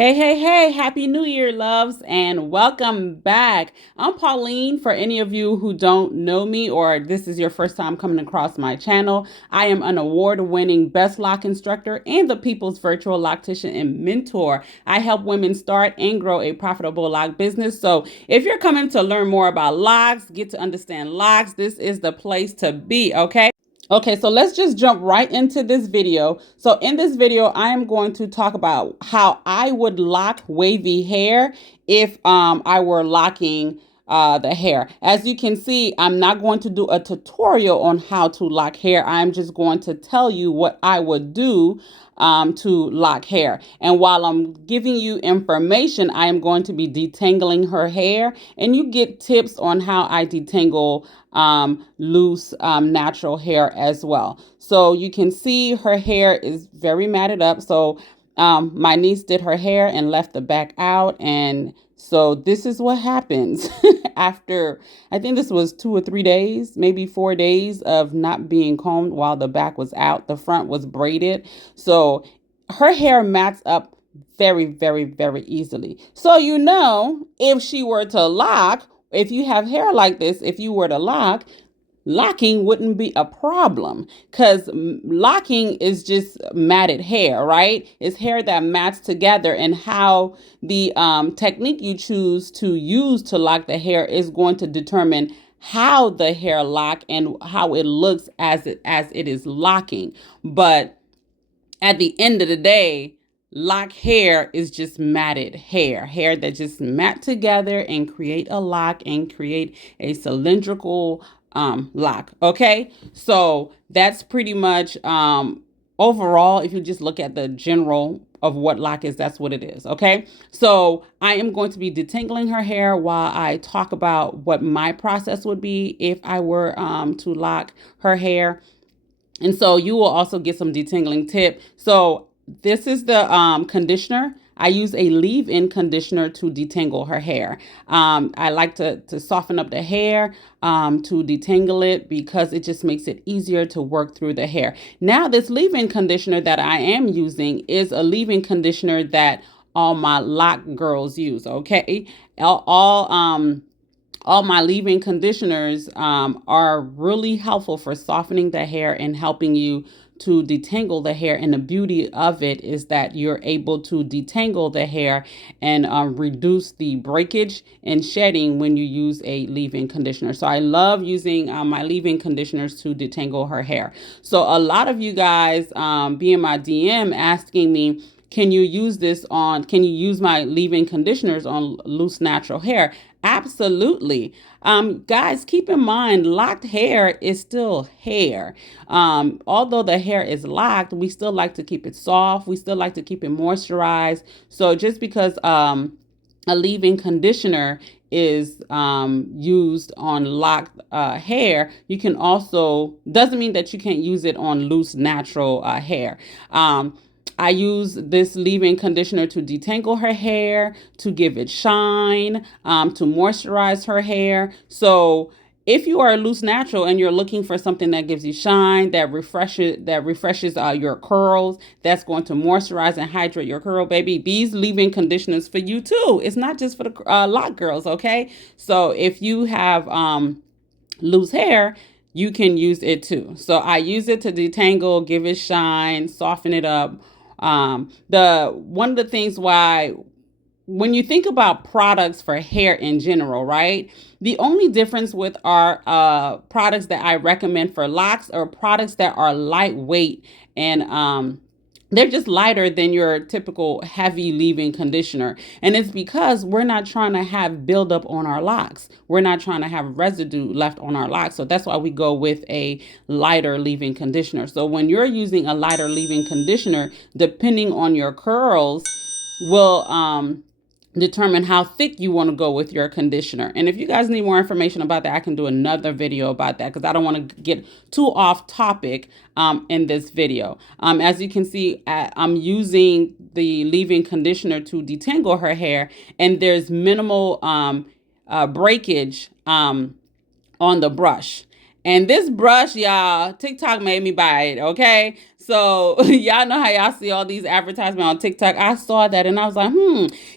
Hey, Happy New Year, loves, and welcome back. I'm Pauline. For any of you who don't know me or this is your first time coming across my channel, I am an award-winning best lock instructor and the people's virtual loctician and mentor. I help women start and grow a profitable lock business. So if you're coming to learn more about locks, get to understand locks, this is the place to be, okay? Okay, so let's just jump right into this video. So in this video, I am going to talk about how I would lock wavy hair if I were locking the hair. As you can see, I'm not going to do a tutorial on how to lock hair. I'm just going to tell you what I would do to lock hair. And while I'm giving you information, I am going to be detangling her hair, and you get tips on how I detangle loose natural hair as well. So you can see her hair is very matted up. So my niece did her hair and left the back out, and so this is what happens after, I think this was 2 or 3 days, maybe 4 days of not being combed while the back was out. The front was braided. So her hair mats up very easily. So, if she were to lock, if you have hair like this, if you were to lock, locking wouldn't be a problem, because locking is just matted hair, right? It's hair that mats together, and how the technique you choose to use to lock the hair is going to determine how the hair lock and how it looks as it is locking. But at the end of the day, lock hair is just matted hair that just mat together and create a lock and create a cylindrical lock. Okay, so that's pretty much overall, if you just look at the general of what lock is, that's what it is. Okay, so I am going to be detangling her hair while I talk about what my process would be if I were to lock her hair. And so you will also get some detangling tip. So this is the conditioner. I use a leave-in conditioner to detangle her hair. I like to soften up the hair to detangle it, because it just makes it easier to work through the hair. Now, this leave-in conditioner that I am using is a leave-in conditioner that all my lock girls use, okay? All my leave-in conditioners are really helpful for softening the hair and helping you to detangle the hair. And the beauty of it is that you're able to detangle the hair and reduce the breakage and shedding when you use a leave-in conditioner. So I love using my leave-in conditioners to detangle her hair. So a lot of you guys be in my DM asking me, can you use my leave-in conditioners on loose natural hair? Absolutely. Guys, keep in mind, locked hair is still hair. Although the hair is locked, we still like to keep it soft. We still like to keep it moisturized. So just because a leave-in conditioner is used on locked hair, you can also, doesn't mean that you can't use it on loose natural hair. I use this leave-in conditioner to detangle her hair, to give it shine, to moisturize her hair. So if you are a loose natural and you're looking for something that gives you shine, that refreshes your curls, that's going to moisturize and hydrate your curl, baby, these leave-in conditioners for you too. It's not just for the lock girls, okay? So if you have loose hair, you can use it too. So I use it to detangle, give it shine, soften it up. The one of the things why, when you think about products for hair in general, right? The only difference with our products that I recommend for locks are products that are lightweight, and they're just lighter than your typical heavy leave-in conditioner. And it's because we're not trying to have buildup on our locks. We're not trying to have residue left on our locks. So that's why we go with a lighter leave-in conditioner. So when you're using a lighter leave-in conditioner, depending on your curls, will determine how thick you want to go with your conditioner. And if you guys need more information about that, I can do another video about that, because I don't want to get too off topic in this video. As you can see, I'm using the leave-in conditioner to detangle her hair, and there's minimal breakage on the brush. And this brush, y'all, TikTok made me buy it, okay? So y'all know how y'all see all these advertisements on TikTok. I saw that and I was like,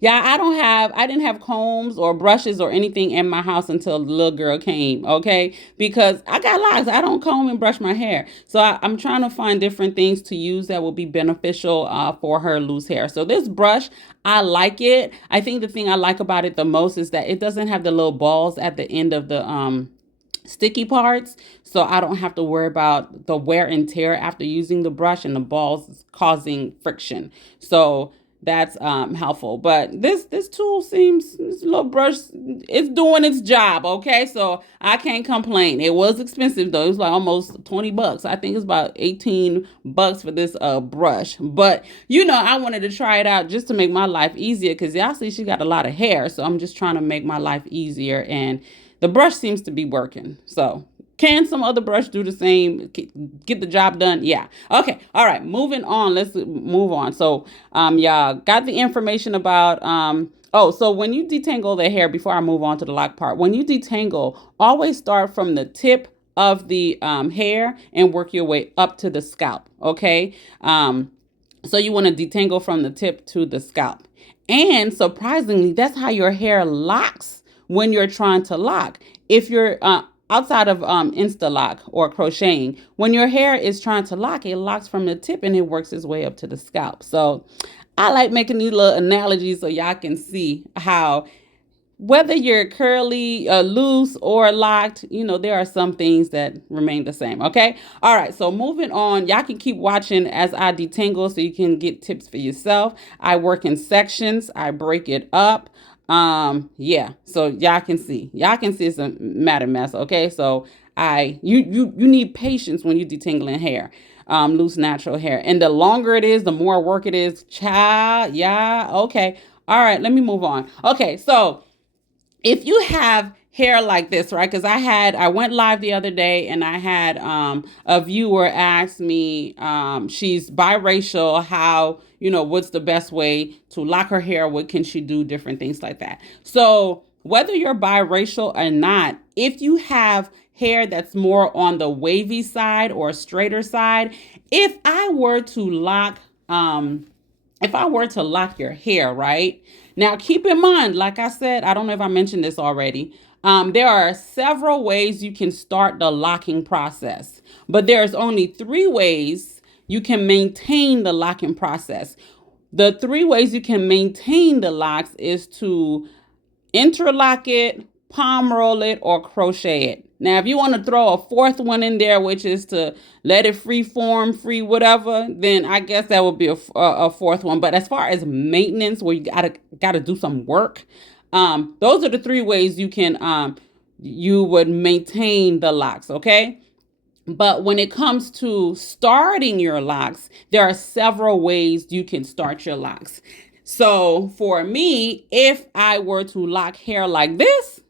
yeah, I didn't have combs or brushes or anything in my house until the little girl came, okay? Because I got locks. I don't comb and brush my hair. So I'm trying to find different things to use that will be beneficial for her loose hair. So this brush, I like it. I think the thing I like about it the most is that it doesn't have the little balls at the end of the sticky parts, so I don't have to worry about the wear and tear after using the brush and the balls causing friction. So that's helpful. But this tool seems, this little brush, it's doing its job, okay? So I can't complain. It was expensive though. It was like almost 20 bucks. I think it's about 18 bucks for this brush. But you know, I wanted to try it out just to make my life easier, because y'all see she got a lot of hair. So I'm just trying to make my life easier, and the brush seems to be working. So can some other brush do the same, get the job done? Yeah. Okay. All right. Moving on. Let's move on. So y'all got the information about so when you detangle the hair, before I move on to the lock part, when you detangle, always start from the tip of the hair and work your way up to the scalp. Okay. So you want to detangle from the tip to the scalp. And surprisingly, that's how your hair locks when you're trying to lock. If you're outside of Instaloc or crocheting, when your hair is trying to lock, it locks from the tip and it works its way up to the scalp. So I like making these little analogies so y'all can see how, whether you're curly, loose, or locked, you know, there are some things that remain the same, okay? All right, so moving on. Y'all can keep watching as I detangle so you can get tips for yourself. I work in sections. I break it up. Yeah, so y'all can see. Y'all can see it's a mad mess, okay? So you need patience when you're detangling hair. Loose natural hair. And the longer it is, the more work it is. Child, yeah, okay. All right, let me move on. Okay, so if you have hair like this, right? Because I went live the other day and I had a viewer ask me, she's biracial, how, you know, what's the best way to lock her hair? What can she do? Different things like that. So whether you're biracial or not, if you have hair that's more on the wavy side or straighter side, if I were to lock your hair, right? Now, keep in mind, like I said, I don't know if I mentioned this already. There are several ways you can start the locking process, but there's only 3 ways you can maintain the locking process. The 3 ways you can maintain the locks is to interlock it, palm roll it, or crochet it. Now, if you want to throw a 4th one in there, which is to let it free form, free whatever, then I guess that would be a 4th one. But as far as maintenance, where you gotta do some work, those are the 3 ways you would maintain the locks. Okay. But when it comes to starting your locks, there are several ways you can start your locks. So for me, if I were to lock hair like this,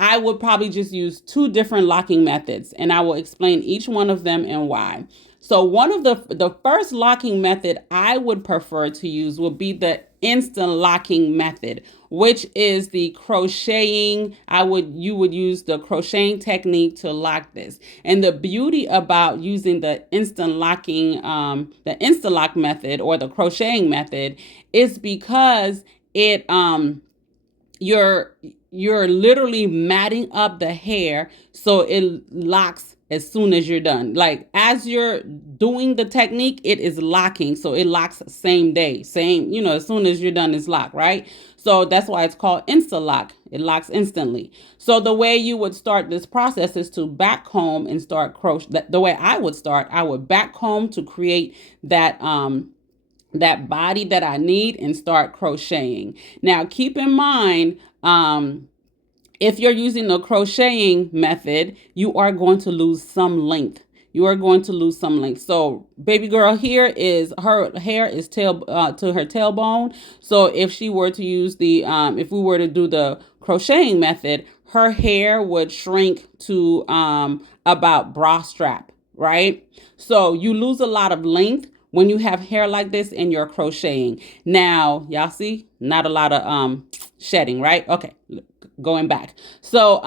I would probably just use 2 different locking methods, and I will explain each one of them and why. So one of the first locking method I would prefer to use would be the instant locking method, which is the crocheting. You would use the crocheting technique to lock this. And the beauty about using the instant locking, the Instaloc method or the crocheting method is because it you're literally matting up the hair so it locks as soon as you're done. Like as you're doing the technique, it is locking. So it locks same day, as soon as you're done, it's locked, right? So that's why it's called Instaloc. It locks instantly. So the way you would start this process is to back comb and start crochet. The way I would back comb to create that body that I need and start crocheting. Now, keep in mind, if you're using the crocheting method, you are going to lose some length. So baby girl here is, her hair is tail to her tailbone. So if she were to use if we were to do the crocheting method, her hair would shrink to about bra strap, right? So you lose a lot of length when you have hair like this and you're crocheting. Now, y'all see, not a lot of shedding, right? Okay, going back. So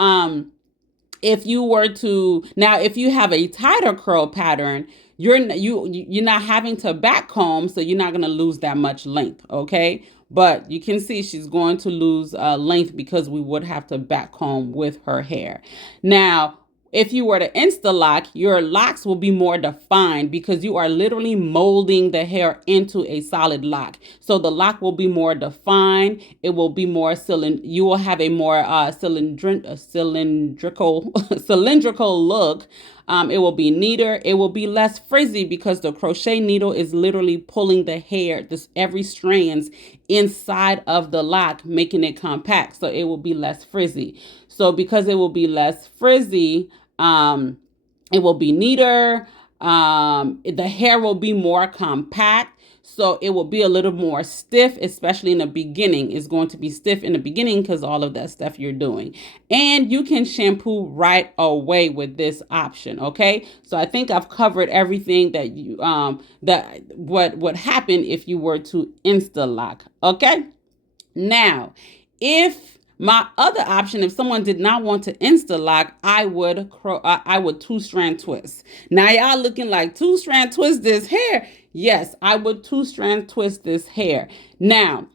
If you were to now, if you have a tighter curl pattern, you're not having to back comb, so you're not going to lose that much length. Okay, but you can see she's going to lose length because we would have to back comb with her hair. Now, if you were to Instalock, your locks will be more defined because you are literally molding the hair into a solid lock. So the lock will be more defined. It will be more you will have a more cylindrical cylindrical look. It will be neater. It will be less frizzy because the crochet needle is literally pulling the hair, every strands inside of the lock, making it compact. So it will be less frizzy. So because it will be less frizzy, it will be neater. The hair will be more compact. So it will be a little more stiff, especially in the beginning. It's going to be stiff in the beginning because all of that stuff you're doing. And you can shampoo right away with this option, okay? So I think I've covered everything that you what would happen if you were to Instalock, okay? Now, if my other option, if someone did not want to Instalock, I would two-strand twist. Now y'all looking like two-strand twist this hair. Yes, I would two-strand twist this hair. Now,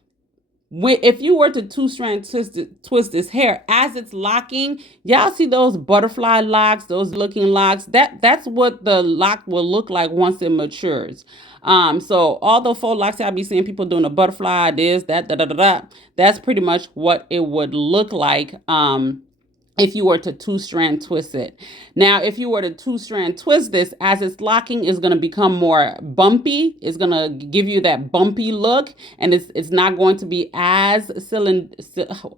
if you were to two-strand twist this hair as it's locking, y'all see those butterfly locks, those looking locks? That's what the lock will look like once it matures. So all the faux locks I'll be seeing people doing a butterfly, this, that, that's pretty much what it would look like. If you were to two-strand twist it. Now, if you were to two-strand twist this, as it's locking, it's going to become more bumpy. It's going to give you that bumpy look, and it's not going to be as I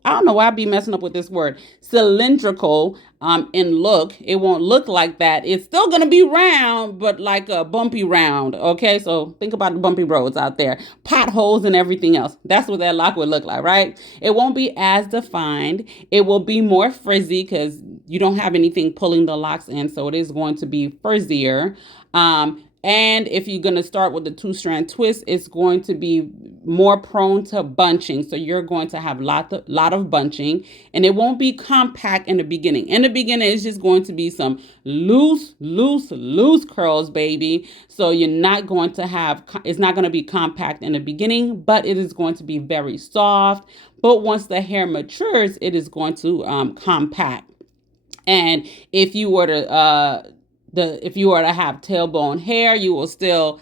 don't know why I be messing up with this word, cylindrical in look. It won't look like that. It's still going to be round, but like a bumpy round. Okay, so think about the bumpy roads out there, potholes and everything else. That's what that lock would look like, right? It won't be as defined. It will be more frizzy because you don't have anything pulling the locks in, so it is going to be frizzier. And if you're going to start with the two-strand twist, it's going to be more prone to bunching. So you're going to have lot of bunching, and it won't be compact in the beginning. In the beginning, it's just going to be some loose curls, baby. So you're not going to have, it's not going to be compact in the beginning, but it is going to be very soft. But once the hair matures, it is going to compact. And if you were to if you were to have tailbone hair, you will still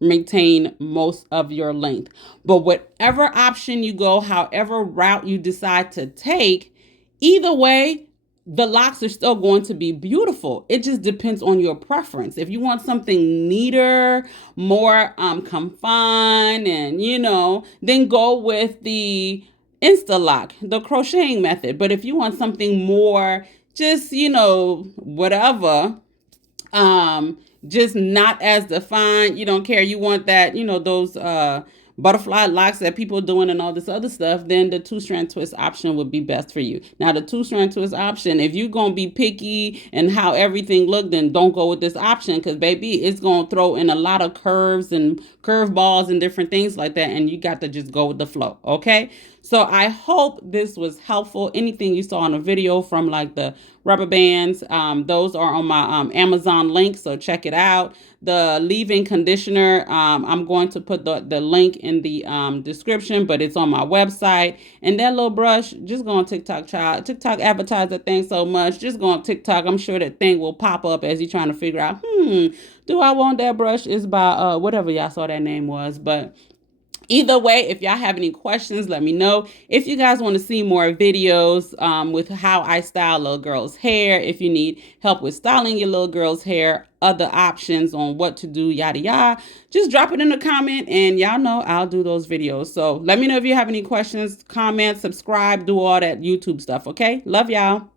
maintain most of your length. But whatever option you go, however route you decide to take, either way, the locks are still going to be beautiful. It just depends on your preference. If you want something neater, more confined, and then go with the Instalock, the crocheting method. But if you want something more just, whatever, just not as defined, you don't care, you want that, those butterfly locks that people are doing and all this other stuff, then the two-strand twist option would be best for you. Now, the two-strand twist option, if you're going to be picky and how everything look, then don't go with this option, because baby, it's going to throw in a lot of curves and curveballs and different things like that, and you got to just go with the flow, okay? So I hope this was helpful. Anything you saw on a video from like the rubber bands, those are on my Amazon link, so check it out. The leave-in conditioner, I'm going to put the link in the description, but it's on my website. And that little brush, just go on TikTok, child. TikTok advertise that thing so much. Just go on TikTok. I'm sure that thing will pop up as you're trying to figure out, do I want that brush? It's by whatever y'all saw that name was, but either way, if y'all have any questions, let me know. If you guys want to see more videos with how I style little girls' hair, if you need help with styling your little girl's hair, other options on what to do, yada yada, just drop it in the comment and y'all know I'll do those videos. So let me know if you have any questions, comments, subscribe, do all that YouTube stuff, okay? Love y'all.